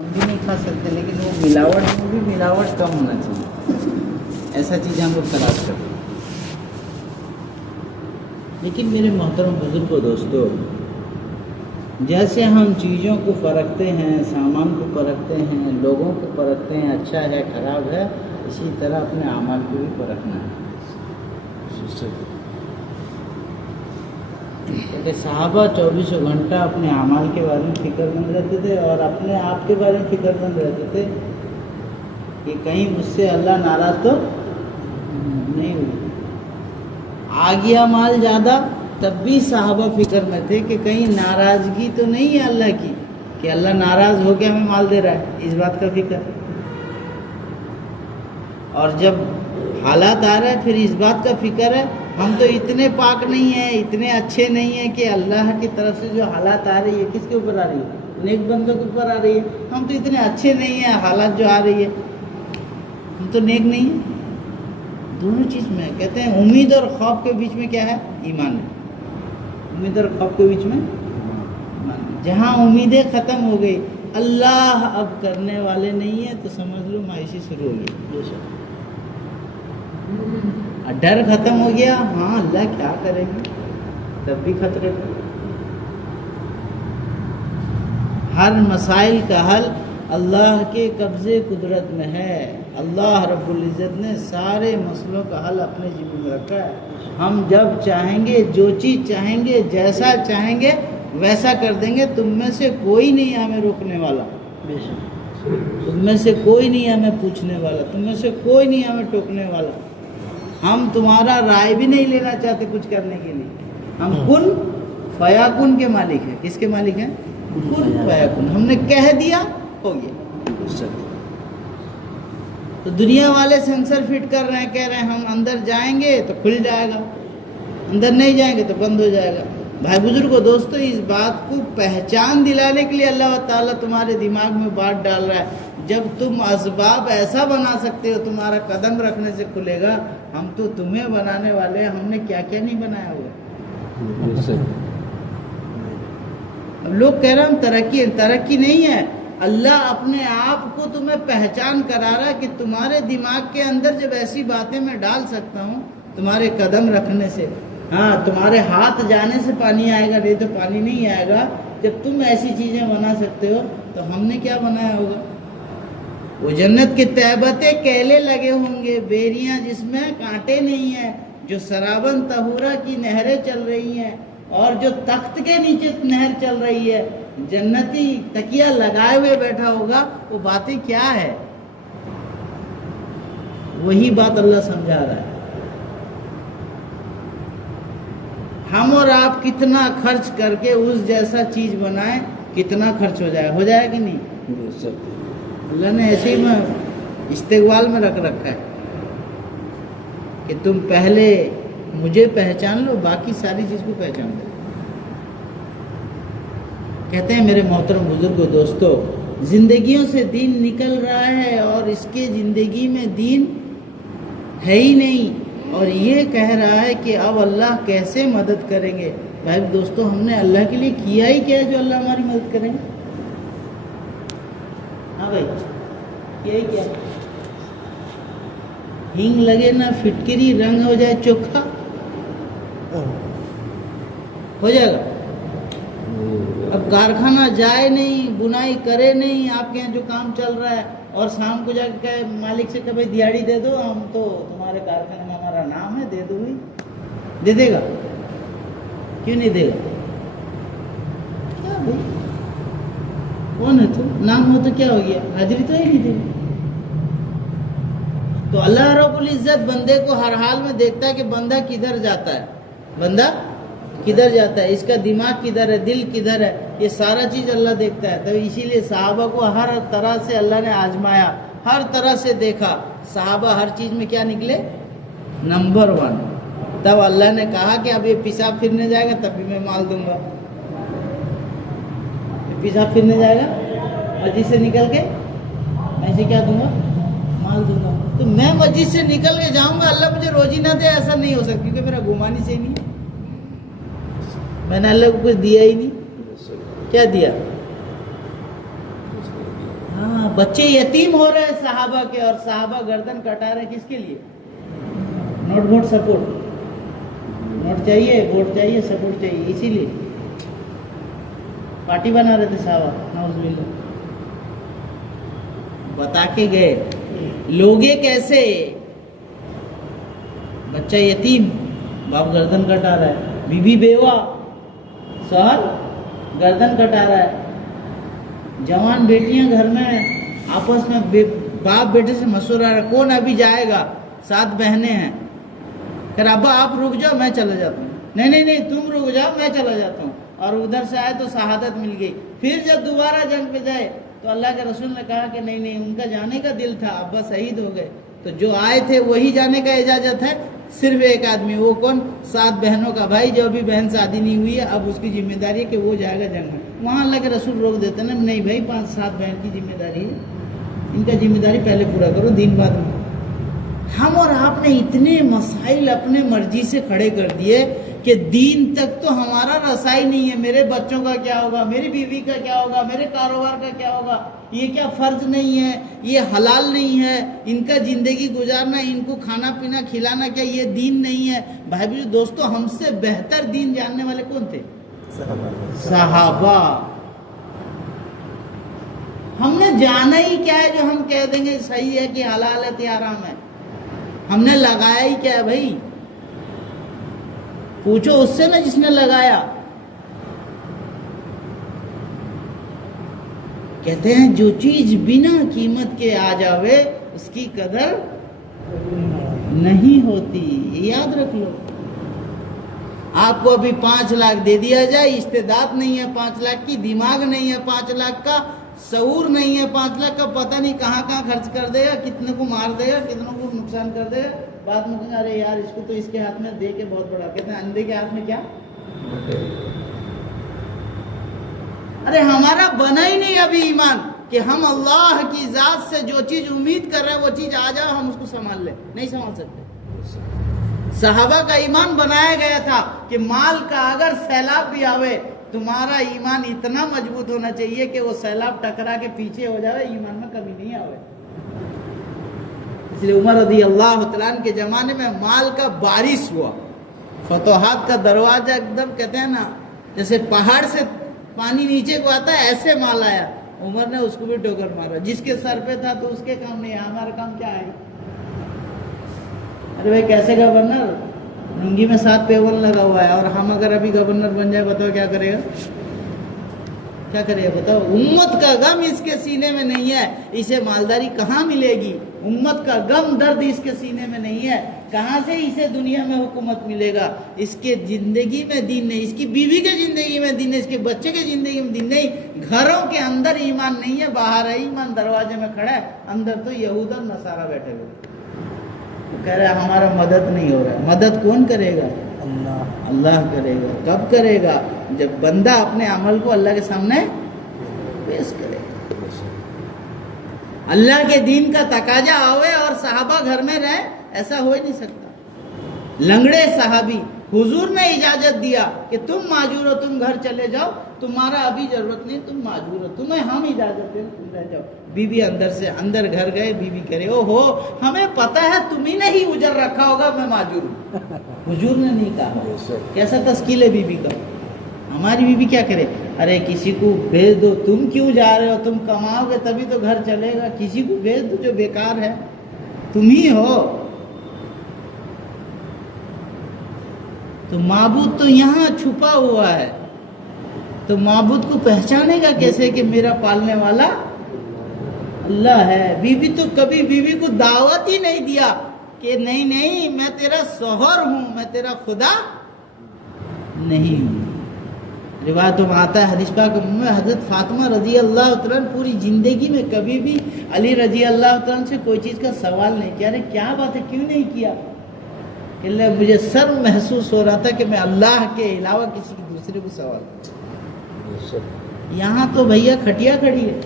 ہم بھی نہیں کھا سکتے، لیکن وہ ملاوٹ میں بھی ملاوٹ کم ہونا چاہیے، ایسا چیز ہم لوگ تلاش کرتے ہیں۔ لیکن میرے محترم بزرگوں دوستو، جیسے ہم چیزوں کو پرکھتے ہیں، سامان کو پرکھتے ہیں، لوگوں کو پرکھتے ہیں، اچھا ہے خراب ہے، اسی طرح اپنے اعمال کو بھی پرکھنا ہے۔ کیونکہ صحابہ 24 گھنٹہ اپنے اعمال کے بارے میں فکر مند رہتے تھے اور اپنے آپ کے بارے میں فکر مند رہتے تھے کہ کہیں مجھ سے اللہ ناراض تو نہیں ہوئی۔ آ گیا مال زیادہ، تب بھی صحابہ فکر میں تھے کہ کہیں ناراضگی تو نہیں ہے اللہ کی، کہ اللہ ناراض ہو کے ہمیں مال دے رہا ہے، اس بات کا فکر۔ اور جب حالات آ رہے ہیں پھر اس بات کا فکر ہے ہم تو اتنے پاک نہیں ہیں، اتنے اچھے نہیں ہیں کہ اللہ کی طرف سے جو حالات آ رہی ہے کس کے اوپر آ رہی ہے؟ نیک بندوں کے اوپر آ رہی ہے۔ ہم تو اتنے اچھے نہیں ہیں، حالات جو آ رہی ہے ہم تو نیک نہیں ہیں۔ دونوں چیز میں کہتے ہیں امید اور خوف کے بیچ میں کیا ہے؟ ایمان ہے۔ امید اور خوف کے بیچ میں ایمان ہے۔ جہاں امیدیں ختم ہو گئی، اللہ اب کرنے والے نہیں ہیں، تو سمجھ لو مایوسی شروع ہو گئی۔ ڈر ختم ہو گیا، ہاں اللہ کیا کرے گی، تب بھی خطرے پر۔ ہر مسائل کا حل اللہ کے قبضے قدرت میں ہے۔ اللہ رب العزت نے سارے مسئلوں کا حل اپنے ذمہ میں رکھا ہے۔ ہم جب چاہیں گے، جو چیز چاہیں گے، جیسا چاہیں گے ویسا کر دیں گے۔ تم میں سے کوئی نہیں ہے ہمیں روکنے والا، تم میں سے کوئی نہیں ہے ہمیں پوچھنے والا، تم میں سے کوئی نہیں ہے ہمیں ٹوکنے والا۔ ہم تمہارا رائے بھی نہیں لینا چاہتے کچھ کرنے کے لیے۔ ہم کن فیاکن کے مالک ہیں۔ کس کے مالک ہیں؟ کن فیاکن۔ ہم نے کہہ دیا، ہو گیا۔ تو دنیا والے سینسر فٹ کر رہے ہیں، کہہ رہے ہیں ہم اندر جائیں گے تو کھل جائے گا، اندر نہیں جائیں گے تو بند ہو جائے گا۔ بھائی بزرگوں دوستو، اس بات کو پہچان دلانے کے لیے اللہ تعالیٰ تمہارے دماغ میں بات ڈال رہا ہے۔ جب تم اسباب ایسا بنا سکتے ہو تمہارا قدم رکھنے سے کھلے گا، ہم تو تمہیں بنانے والے، ہم نے کیا کیا نہیں بنایا ہوگا۔ اب لوگ کہہ رہے ہیں ترقی نہیں ہے۔ اللہ اپنے آپ کو تمہیں پہچان کرا رہا ہے کہ تمہارے دماغ کے اندر جب ایسی باتیں میں ڈال سکتا ہوں تمہارے قدم رکھنے سے، ہاں تمہارے ہاتھ جانے سے پانی آئے گا، نہیں تو پانی نہیں آئے گا۔ جب تم ایسی چیزیں بنا سکتے ہو تو ہم نے کیا بنایا ہوگا؟ وہ جنت کے تہبتے کیلے لگے ہوں گے، بیریاں جس میں کانٹے نہیں ہیں، جو سرابن طہورا کی نہریں چل رہی ہیں، اور جو تخت کے نیچے نہر چل رہی ہے، جنتی تکیہ لگائے ہوئے بیٹھا ہوگا۔ وہ باتیں کیا ہے؟ وہی بات اللہ سمجھا رہا ہے۔ ہم اور آپ کتنا خرچ کر کے اس جیسا چیز بنائیں، کتنا خرچ ہو جائے کہ نہیں؟ اللہ نے ایسے ہی میں استقبال میں رکھ رکھا ہے کہ تم پہلے مجھے پہچان لو، باقی ساری چیز کو پہچان لو۔ کہتے ہیں میرے محترم بزرگوں دوستو، زندگیوں سے دین نکل رہا ہے اور اس کے زندگی میں دین ہے ہی نہیں، اور یہ کہہ رہا ہے کہ اب اللہ کیسے مدد کریں گے۔ بھائی دوستو، ہم نے اللہ کے لیے کیا ہی کیا ہے جو اللہ ہماری مدد کریں گے؟ ہاں بھائی، کیا ہی کیا؟ ہینگ لگے نہ فٹکری، رنگ ہو جائے چوکھا، ہو جائے گا؟ اب کارخانہ جائے نہیں، بنائی کرے نہیں، آپ کے یہاں جو کام چل رہا ہے، اور شام کو جا کے کہے مالک سے کہ بھائی دیہڑی دے دو، ہم تو تمہارے کارخانے میں ہمارا نام ہے، دے دو بھائی، دے دے گا؟ کیوں نہیں دے گا؟ کیا بھائی، کون ہے تو؟ نام ہو تو کیا ہو گیا، حاضری تو ہی نہیں دے گا۔ تو اللہ رب العزت بندے کو ہر حال میں دیکھتا ہے کہ بندہ کدھر جاتا ہے، بندہ کدھر جاتا ہے، اس کا دماغ کدھر ہے، دل کدھر ہے، یہ سارا چیز اللہ دیکھتا ہے۔ تو اسی لیے صحابہ کو ہر طرح سے اللہ نے آزمایا، ہر طرح سے دیکھا۔ صحابہ ہر چیز میں کیا نکلے؟ نمبر 1۔ تب اللہ نے کہا کہ اب یہ پیشاب پھرنے جائے گا تب بھی میں مال دوں گا۔ یہ پیشاب پھرنے جائے گا مسجد سے نکل کے، میں اسے کیا دوں گا؟ مال دوں گا۔ تو میں مسجد سے نکل کے جاؤں گا، اللہ مجھے روزی نہ دے، ایسا نہیں ہو سکتا، کیونکہ میرا گمان ہی سے نہیں ہے، میں نے اللہ کو کچھ دیا ہی نہیں۔ کیا دیا؟ بچے یتیم ہو رہے ہیں صحابہ کے، اور صحابہ گردن کٹا رہے کس کے لیے؟ نوٹ ووٹ سپورٹ، نوٹ چاہیے، ووٹ چاہیے، سپورٹ چاہیے، اسی لیے پارٹی بنا رہے تھے صحابہ، نعوذ باللہ۔ بتا کے گئے لوگے کیسے، بچہ یتیم، باپ گردن کٹا رہا ہے، بیوی بیوہ، شوہر گردن کٹا رہا ہے، جوان بیٹیاں گھر میں آپس میں باپ بیٹے سے مشورہ رہا ہے کون ابھی جائے گا، 7 بہنیں ہیں، کہ ابا آپ رک جاؤ میں چلا جاتا ہوں، نہیں تم رک جاؤ میں چلا جاتا ہوں، اور ادھر سے آئے تو شہادت مل گئی۔ پھر جب دوبارہ جنگ پہ جائے تو اللہ کے رسول نے کہا کہ نہیں ان کا جانے کا دل تھا، ابا شہید ہو گئے، تو جو آئے تھے وہی جانے کا اجازت ہے، صرف ایک آدمی، وہ کون؟ 7 بہنوں کا بھائی جو ابھی بہن شادی نہیں ہوئی ہے، اب اس کی ذمہ داری ہے کہ وہ جائے گا جنگ میں۔ وہاں اللہ کے رسول روک دیتے نا، نہیں بھائی 5-7 بہن کی ذمہ داری ہے، ان کا ذمہ داری پہلے پورا کرو، دین بعد میں۔ ہم اور آپ نے اتنے مسائل اپنے مرضی سے کھڑے کر دیے کہ دین تک تو ہمارا رسائی نہیں ہے، میرے بچوں کا کیا ہوگا، میری بیوی کا کیا ہوگا، میرے کاروبار کا کیا ہوگا، یہ کیا فرض نہیں ہے، یہ حلال نہیں ہے، ان کا زندگی گزارنا، ان کو کھانا پینا کھلانا کیا یہ دین نہیں ہے؟ بھائی دوستو، ہم سے بہتر دین جاننے والے کون تھے؟ صحابہ۔ ہم نے جانا ہی کیا ہے جو ہم کہہ دیں گے صحیح ہے کہ حلال ہے کہ حرام ہے؟ ہم نے لگایا ہی کیا ہے بھائی؟ پوچھو اس سے نا جس نے لگایا۔ کہتے ہیں جو چیز بنا قیمت کے آ جاوے اس کی قدر نہیں ہوتی، یہ یاد رکھ لو۔ آپ کو ابھی 5 لاکھ دے دیا جائے، استعداد نہیں ہے 5 لاکھ کی، دماغ نہیں ہے 5 لاکھ کا، شعور نہیں ہے 5 لاکھ کا، پتہ نہیں کہاں کہاں خرچ کر دے گا، کتنے کو مار دے گا، کتنوں کو نقصان کر دے گا۔ بعد میں کہیں ارے یار اس کو تو اس کے ہاتھ میں دے کے بہت بڑا، کہتے ہیں اندھے کے ہاتھ میں کیا؟ ارے ہمارا بنا ہی نہیں ابھی ایمان کہ ہم اللہ کی ذات سے جو چیز امید کر رہے ہیں وہ چیز آ جائے ہم اس کو سنبھال لیں، نہیں سنبھال سکتے۔ صحابہ کا ایمان بنایا گیا تھا کہ مال کا اگر سیلاب بھی آوے تمہارا ایمان اتنا مضبوط ہونا چاہیے کہ وہ سیلاب ٹکرا کے پیچھے ہو جائے، ایمان میں کمی نہیں آوے۔ اس لیے عمر رضی اللہ تعالیٰ عنہ کے زمانے میں مال کا بارش ہوا، فتوحات کا دروازہ ایک دم کہتے ہیں نا جیسے پہاڑ سے پانی نیچے کو آتا ہے ایسے مال آیا، عمر نے اس کو بھی ٹوکر مارا، جس کے سر پہ تھا تو اس کے کام نہیں ہے، ہمارا کام کیا ہے؟ ارے بھائی کیسے گورنر لنگی میں 7 پیون لگا ہوا ہے، اور ہم اگر ابھی گورنر بن جائے بتاؤ کیا کرے گا؟ کیا کرے گا بتاؤ؟ امت کا غم اس کے سینے میں نہیں ہے، اسے مالداری کہاں ملے گی؟ امت کا غم درد اس کے سینے میں نہیں ہے، کہاں سے اسے دنیا میں حکومت ملے گا؟ اس کے زندگی میں دین نہیں، اس کی بیوی کے زندگی میں دین نہیں، اس کے بچے کے زندگی میں دین نہیں، گھروں کے اندر ایمان نہیں ہے، باہر ہے ایمان، دروازے میں کھڑا ہے، اندر تو یہود اور نصارہ بیٹھے ہوئے۔ وہ کہہ رہا ہے ہمارا مدد نہیں ہو رہا ہے۔ مدد کون کرے گا؟ اللہ کرے گا۔ کب کرے گا؟ جب بندہ اپنے عمل کو اللہ کے سامنے پیش کرے گا، اللہ کے دین کا تقاضا آوے اور صحابہ گھر میں رہے، ایسا ہو ہی نہیں سکتا۔ لنگڑے صحابی، حضور نے اجازت دیا کہ تم معذور ہو، تم گھر چلے جاؤ، تمہارا ابھی ضرورت نہیں، تم معذور ہو، تمہیں ہم اجازت دیں تم رہ جاؤ۔ بیوی اندر گھر گئے، بیوی کرے او ہو ہمیں پتہ ہے تمہیں نے ہی اجر رکھا ہوگا، میں معذور ہوں۔ حضور نے نہیں کہا۔ کیسا تشکیل ہے بیوی کا؟ ہماری بیوی کیا کرے؟ ارے کسی کو بھیج دو، تم کیوں جا رہے ہو، تم کماؤ گے تبھی تو گھر چلے گا، کسی کو بھیج دو جو بیکار ہے، تم ہی ہو۔ تو معبود تو یہاں چھپا ہوا ہے، تو معبود کو پہچانے گا کیسے کہ میرا پالنے والا اللہ ہے؟ بیوی تو کبھی بیوی کو دعوت ہی نہیں دیا کہ نہیں میں تیرا شوہر ہوں، میں تیرا خدا نہیں ہوں۔ روایتوں میں آتا ہے حدیث پاک میں حضرت فاطمہ رضی اللہ تعالیٰ پوری زندگی میں کبھی بھی علی رضی اللہ تعالیٰ سے کوئی چیز کا سوال نہیں کیا۔ ارے کیا بات ہے، کیوں نہیں کیا؟ کہ مجھے شرم محسوس ہو رہا تھا کہ میں اللہ کے علاوہ کسی دوسرے کو سوال کروں۔ یہاں تو بھیا کھٹیا کھڑی ہے،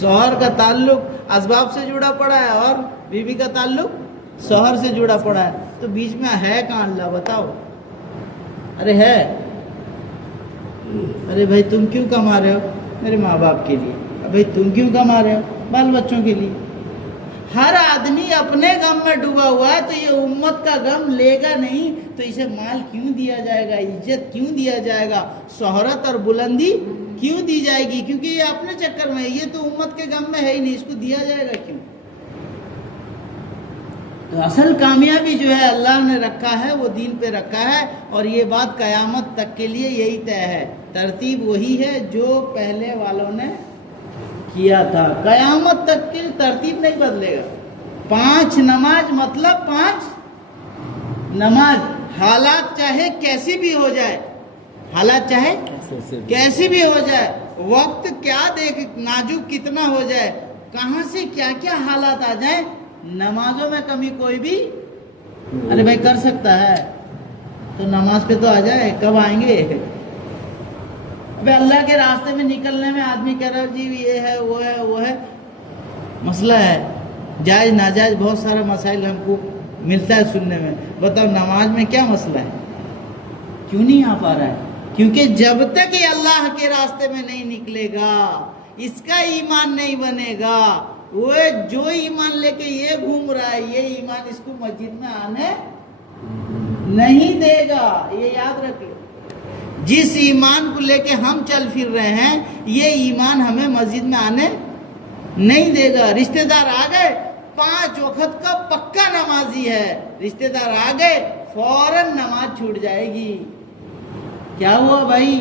شوہر کا تعلق اسباب سے جڑا پڑا ہے اور بیوی کا تعلق شوہر سے جڑا پڑا ہے، تو بیچ میں ہے کہاں اللہ؟ بتاؤ۔ ارے ہے ارے بھائی تم کیوں کما رہے ہو؟ میرے ماں باپ کے لیے. بھائی تم کیوں کما رہے ہو؟ بال بچوں کے لیے. ہر آدمی اپنے غم میں ڈوبا ہوا ہے، تو یہ امت کا غم لے گا نہیں تو اسے مال کیوں دیا جائے گا، عزت کیوں دیا جائے گا، شہرت اور بلندی کیوں دی جائے گی؟ کیونکہ یہ اپنے چکر میں ہے، یہ تو امت کے غم میں ہے ہی نہیں، اس کو دیا جائے گا کیوں؟ تو اصل کامیابی جو ہے اللہ نے رکھا ہے، وہ دین پہ رکھا ہے، اور یہ بات قیامت تک کے لیے یہی طے ہے. ترتیب وہی ہے جو پہلے والوں نے کیا تھا، قیامت تک کی ترتیب نہیں بدلے گا. 5 نماز مطلب 5 نماز، حالات چاہے کیسی بھی ہو جائے، حالات چاہے کیسی بھی ہو جائے، وقت کیا دیکھ نازک کتنا ہو جائے، کہاں سے کیا کیا حالات آ جائیں، نمازوں میں کمی کوئی بھی ارے بھائی کر سکتا ہے تو نماز پہ تو آ جائے. کب آئیں گے؟ ابھی اللہ کے راستے میں نکلنے میں آدمی کہہ رہا ہے جی یہ ہے وہ ہے. مسئلہ ہے جائز ناجائز، بہت سارے مسائل ہم کو ملتا ہے سننے میں. بتاؤ نماز میں کیا مسئلہ ہے؟ کیوں نہیں آ پا رہا ہے؟ کیونکہ جب تک یہ اللہ کے راستے میں نہیں نکلے گا، اس کا ایمان نہیں بنے گا. وہ جو ایمان لے کے یہ گھوم رہا ہے، یہ ایمان اس کو مسجد میں آنے نہیں دے گا. یہ یاد رکھے، جس ایمان کو لے کے ہم چل پھر رہے ہیں، یہ ایمان ہمیں مسجد میں آنے نہیں دے گا. رشتہ دار آ گئے، 5 وقت کا پکا نمازی ہے، رشتہ دار آ گئے فوراً نماز چھوٹ جائے گی. کیا ہوا بھائی؟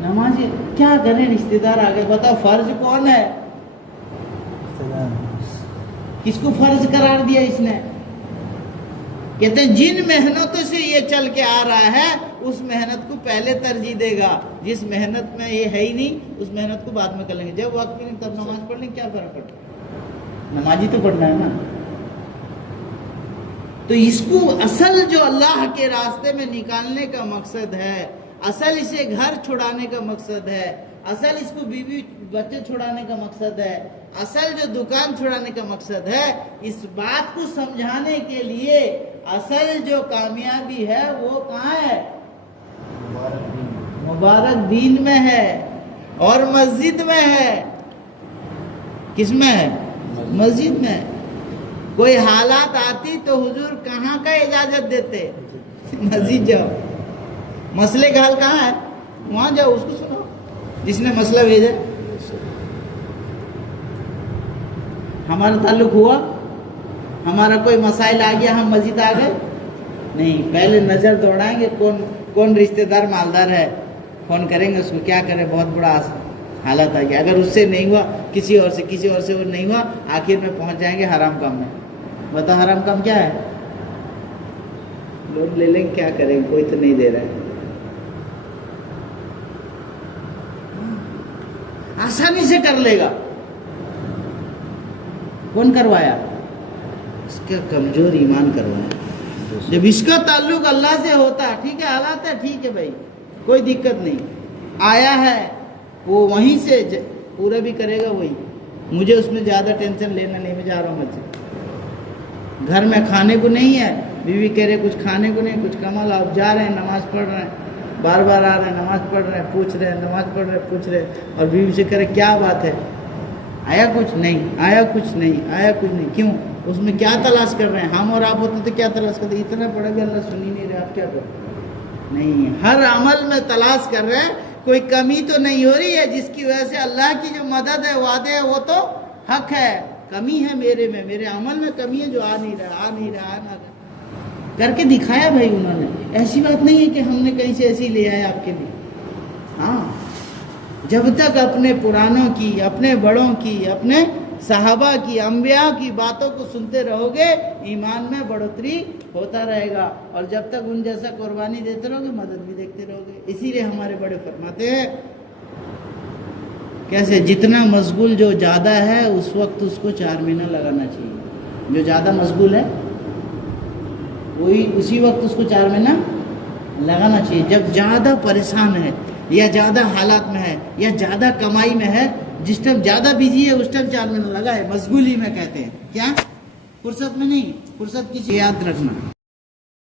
نماز کیا کریں، رشتہ دار آ گئے. بتاؤ فرض کون ہے؟ کس کو فرض قرار دیا اس نے؟ کہتے ہیں جن محنتوں سے یہ چل کے آ رہا ہے اس محنت کو پہلے ترجیح دے گا. جس محنت میں یہ ہے ہی نہیں اس محنت کو بعد میں کر لیں گے. جب وقت میں نہیں تب نماز پڑھ لیں، کیا فرق پڑتا ہے؟ نماز ہی تو پڑھنا ہے نا. تو اس کو اصل جو اللہ کے راستے میں نکالنے کا مقصد ہے، اصل اسے گھر چھڑانے کا مقصد ہے، اصل اس کو بیوی بچے چھڑانے کا مقصد ہے، اصل جو دکان چھڑانے کا مقصد ہے، اس بات کو سمجھانے کے لیے اصل جو کامیابی ہے وہ کہاں ہے؟ مبارک دین میں ہے اور مسجد میں ہے. کس میں ہے؟ مسجد میں. کوئی حالات آتی تو حضور کہاں کا اجازت دیتے؟ مسجد جاؤ. مسئلے کا حل کہاں ہے؟ وہاں جاؤ، اس کو سنو جس نے مسئلہ بھیجا. ہمارا تعلق ہوا، ہمارا کوئی مسائل آ گیا، ہم مسجد آ گئے نہیں، پہلے نظر دوڑائیں گے کون رشتہ دار مالدار ہے، فون کریں گے اس کو، کیا کریں بہت بڑا حالت آ گیا. اگر اس سے نہیں ہوا کسی اور سے وہ نہیں ہوا، آخر میں پہنچ جائیں گے حرام کام میں. بتا حرام کام کیا ہے؟ لون لے لیں، کیا کریں، کوئی تو نہیں دے رہا ہے. آسانی سے کر لے گا. کون کروایا؟ اس کا کمزور ایمان کروایا. جب اس کا تعلق اللہ سے ہوتا، ٹھیک ہے حالات ہے، ٹھیک ہے بھائی کوئی دقت نہیں، آیا ہے وہ وہیں سے پورا بھی کرے گا وہی. مجھے اس میں زیادہ ٹینشن لینا نہیں، میں جا رہا ہوں مسجد. گھر میں کھانے کو نہیں ہے، بیوی کہہ رہے کچھ کھانے کو نہیں، کچھ کما لاؤ. جا رہے ہیں نماز پڑھ رہے ہیں، بار بار آ رہے ہیں نماز پڑھ رہے ہیں، پوچھ رہے ہیں نماز پڑھ رہے ہیں، پوچھ رہے ہیں، اور بیوی سے کہہ رہے کیا بات ہے، آیا کچھ نہیں، آیا کچھ نہیں، آیا کچھ نہیں. کیوں؟ اس میں کیا تلاش کر رہے ہیں؟ ہم اور آپ ہوتے تو کیا تلاش کرتے؟ اتنا پڑھا بھی اللہ سن ہی نہیں رہے، آپ کیا کرتے؟ نہیں، ہر عمل میں تلاش کر رہے ہیں کوئی کمی تو نہیں ہو رہی ہے جس کی وجہ سے اللہ کی جو مدد ہے، وعدے ہے، وہ تو حق ہے. کمی ہے میرے عمل میں کمی ہے جو آ نہیں رہا کر کے دکھایا بھائی انہوں نے. ایسی بات نہیں ہے کہ ہم نے کہیں سے ایسی لے آئے آپ کے لیے. ہاں، جب تک اپنے پرانوں کی، اپنے بڑوں کی، اپنے صحابہ کی، انبیاء کی باتوں کو سنتے رہو گے، ایمان میں بڑھوتری ہوتا رہے گا. اور جب تک ان جیسا قربانی دیتے رہو گے، مدد بھی دیکھتے رہو گے. اسی لیے ہمارے بڑے فرماتے ہیں کیسے، جتنا مشغول جو زیادہ ہے اس وقت اس کو 4 مہینہ لگانا چاہیے. جو زیادہ مشغول ہے وہی اسی وقت اس کو 4 مہینہ لگانا چاہیے. جب زیادہ پریشان ہے یا زیادہ حالات میں ہے یا زیادہ کمائی میں ہے، جس ٹائم زیادہ بزی ہے اس ٹائم 4 مہینہ لگا ہے. مشغولی میں کہتے ہیں، کیا فرصت میں نہیں، فرصت کی یاد رکھنا.